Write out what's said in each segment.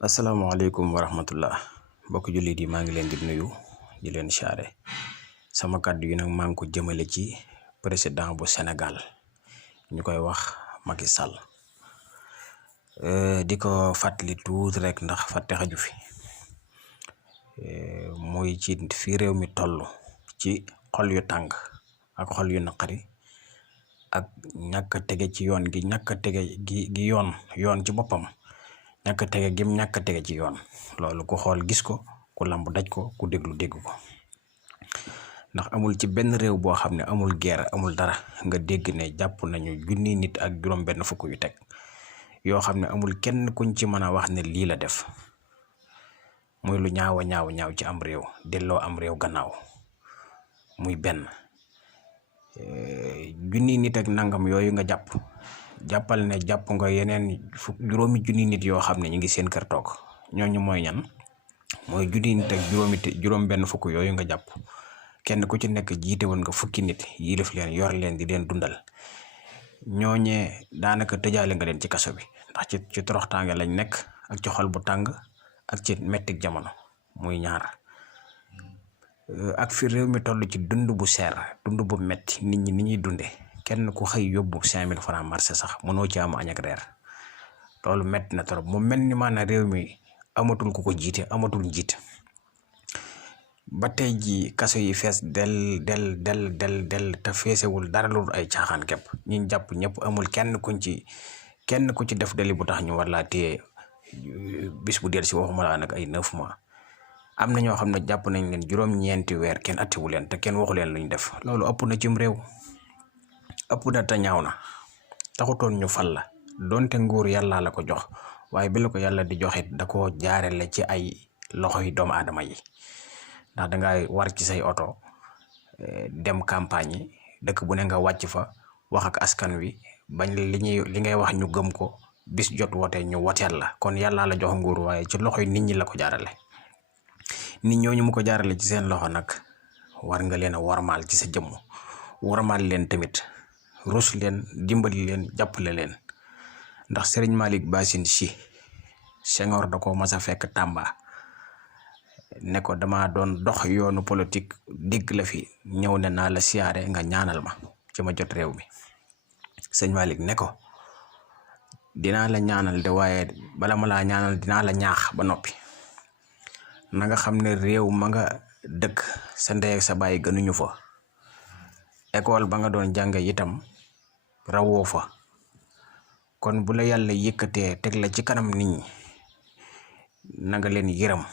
asalaamaaleykum wa rahmatullah mbokk jullit yi maa ngi leen di nuyu di leen siyaare sama kàddu yi nag maa ngi ko jëmale ci président bu Sénégal ñu koy wax Macky Sall di ko fàttali tuuti rek ndax fàtte xaju fi muy ci fi réew mi toll ci xol yu tàng ak xol yu naqari ak ñàkk a tege ci yoon gi ñàkk a tege gi yoon ci boppam ñàkk a tege gim ñàkk a tege ci yoon loolu ku xool gis ko ku lamb daj ko ku déglu dégg ko ndax amul ci benn réew boo xam ne amul guerre amul dara nga dégg ne jàpp nañu junni nit ak juróom benn fukk yu teg yoo xam ne amul kenn kuñ ci mën a wax ne lii la def muy lu ñaaw ci am réew delloo am réew gannaaw muy benn junni nit ak nangam yooyu nga jàppal ne jàpp nga yeneen juróomi junni nit yoo xam ne ñu ngi seen kër toog ñooñu mooy ñan mooy junni nit ak juróom benn fukk yooyu nga jàpp kenn ku ci nekk jiite woon nga fukki nit yilif leen yor leen di leen dundal ñooñee daanaka tëjaale nga leen ci kaso bi ndax ci toroxtaange lañ nekk ak ci xol bu tàng ak ci mettik jamono muy ñaar ak fi réew mi toll ci dund bu seer dund bu metti nit ñi ni ñuy dunde kenn ku xëy yóbbu 5000 francs marché sax mënoo ci am añ ak reer loolu metti na trop mu mel ni maanaam réew mi amatul ku ko jiite amatul njiit ba tey ji kaso yi fees del te feesewul dara lu ay caaxaan képp ñi jàpp ñëpp amul kenn ku ci def deli bu tax ñu war laa téye bis bu del si waxuma laa nag ay 9 mois am na ñoo xam ne jàpp nañ leen juróom-ñeenti weer kenn attiwu leen te kenn waxu leen luñ def loolu ëpp na cim réew ëpp na te ñaaw na taxutoon ñu fal la donte nguur yàlla la ko jox waaye bi la ko yàlla di joxit da koo jaarale ci ay loxo yi doomu aadama yi ndax dangay war ci say oto dem campagne yi dëkk bu ne nga wàcc fa wax ak askan wi bañ li ngay wax ñu gëm ko bis jot wote ñu woteel la kon yàlla la jox nguur waaye ci loxo yi nit ñi la ko jaarale nit ñooñu mu ko jaarale ci seen loxo nag war nga leen a warmaal ci sa jëmm warmaal leen tamit rus leen dimbali leen jàppale leen ndax Serigne Malick Bassine Sy Senghor da ko mas a fekk Tamba ne ko dama doon dox yoonu politique dégg la fi ñëw ne naa la siyaare nga ñaanal ma ci ma jot réew mi sëñ Malick ne ko dinaa la ñaanal de waaye bala ma laa ñaanal dinaa la ñaax ba noppi na nga xam ne réew ma nga dëkk sa ndey ak sa baay gënuñu fa école ba nga doon jànge itam rawoo fa kon bu la yàlla yëkkatee teg la ci kanam nit ñi na nga leen yërëm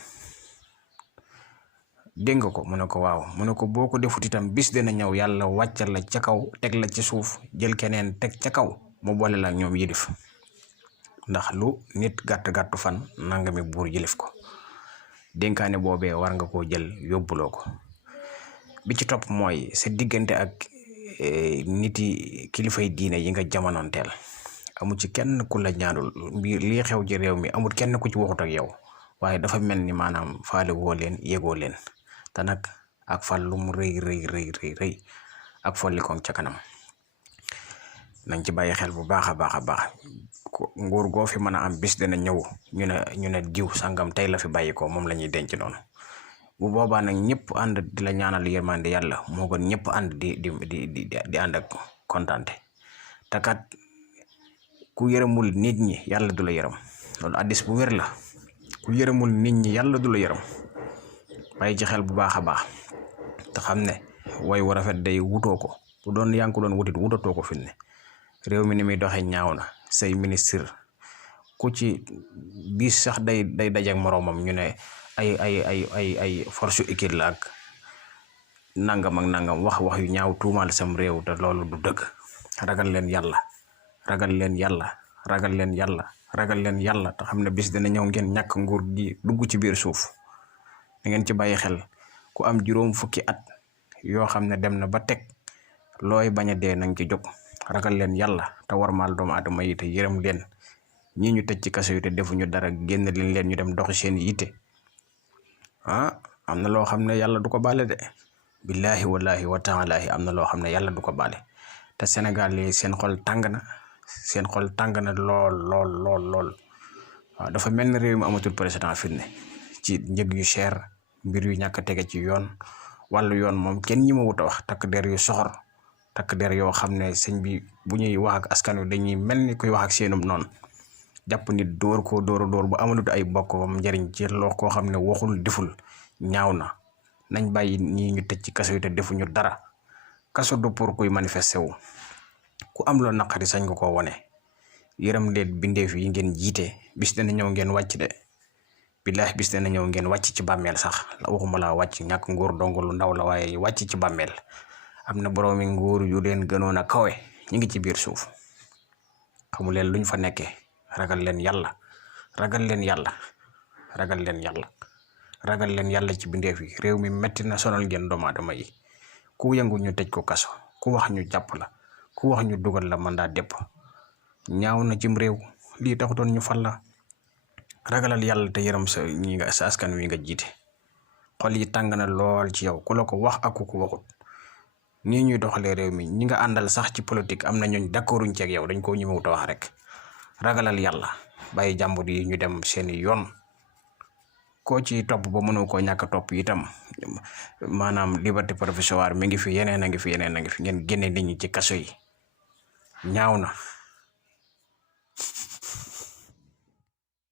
dégg nga ko mu ne ko waaw mu ne ko boo ko defut itam bis dina ñëw yàlla wàccal la ca kaw teg la ci suuf jël keneen teg ca kaw mu boole la ak ñoom yilif ndax lu nit gàtt fan nangami buur yilif ko dénkaane boobee war nga koo jël yóbbuloo ko bi ci topp mooy sa diggante ak niti kilifay diine yi nga jamonoonteel amul ci kenn ku la ñaanul lii xew ci réew mi amul kenn ku ci waxut ak yow waaye dafa mel ni maanaam faale woo leen yégoo leen te nag ak fal lu mu rëy ak follikoom ca kanam nañ ci bàyyi xel bu baax a baax nguur goo fi mën a am bis dina ñëw ñu ne diw sangam tey la fi bàyyi ko moom la ñuy denc noonu bu boobaa nag ñëpp ànd di la ñaanal yërmande yàlla moo gën ñëpp ànd di ànd ak kontaante te kat ku yërëmul nit ñi yàlla du la yërëm loolu addis bu wér la ku yërëmul nit ñi yàlla du la yërëm bàyyi ci xel bu baax a baax te xam ne way wu rafet day wutoo ko bu doon yaa ngi ko doon wutit wutatoo ko fi ne réew mi ni muy doxee ñaaw na say ministre ku ci bis sax day dajeek moroomam ñu ne ay force équipe la ak nangam ak nangam wax yu ñaaw tuumaal sam réew te loolu du dëgg ragal leen yàlla te xam ne bis dina ñëw ngeen ñàkk nguur gi dugg ci biir suuf da ngeen ci bàyyi xel ku am juróom fukki at yoo xam ne dem na ba teg looy bañ a dee nañ ci jóg ragal leen yàlla te warmaal doomu aadama yi te yërëm leen ñii ñu tëj ci kaso yi te defuñu dara génn leen ñu dem doxi seen yitte am na loo xam ne yàlla du ko baale de billahi wallahi wa taalaahi am na loo xam ne yàlla du ko baale te Sénégal yi seen xol tàng na lool waaw dafa mel ni réew mi amatul président fi ne ci njëg yu cher mbir yu ñàkk a tege ci yoon wàllu yoon moom kenn ñi ma wut a wax takk der yu soxor takk der yoo xam ne sëñ bi bu ñuy wax ak askan wi dañuy mel ni kuy wax ak seenum noonu jàpp nit dóor ko dóor bu amalut ay bokkam njëriñ ci loo koo xam ne waxul deful ñaaw na nañ bàyyi ñii ñu tëj ci kaso yi te defuñu dara kaso du pour kuy manifesté wu ku am loo naqari sañ nga koo wone yërëm leen bindeef yi ngeen jiite bis dana ñëw ngeen wàcc de billaahi bis dana ñëw ngeen wàcc ci bàmmeel sax la waxuma laa wàcc ñàkk nguur dong lu ndaw la waaye wàcc ci bàmmeel am na boroomi nguur yu leen gënoon a kawe ñu ngi ci biir suuf xamu leen luñ fa nekkee ragal leen yàlla ragal leen yàlla ragal leen yàlla ragal leen yàlla ci bindeef yi réew mi metti na sonal ngeen doomu aadama yi ku yëngu ñu tëj ko kaso ku wax ñu jàpp la ku wax ñu dugal la mandat dépp ñaaw na cim réew lii taxutoon ñu fal la ragalal yàlla te yërëm sa askan wi nga jiite xol yi tàng na lool ci yow ku la ko wax ak ku ko waxut nii ñuy doxalee réew mi ñi nga àndal sax ci politique am na ñooñ d'accorduñ ci ak yow dañ koo ñëwut a wax rek ragalal yàlla bàyyi jàmbur yi ñu dem seeni yoon koo ci topp ba mënoo koo ñàkk topp itam maanaam liberté provisoire mi ngi fi yeneen a ngi fi ngeen génne nit ñi ci kaso yi ñaaw na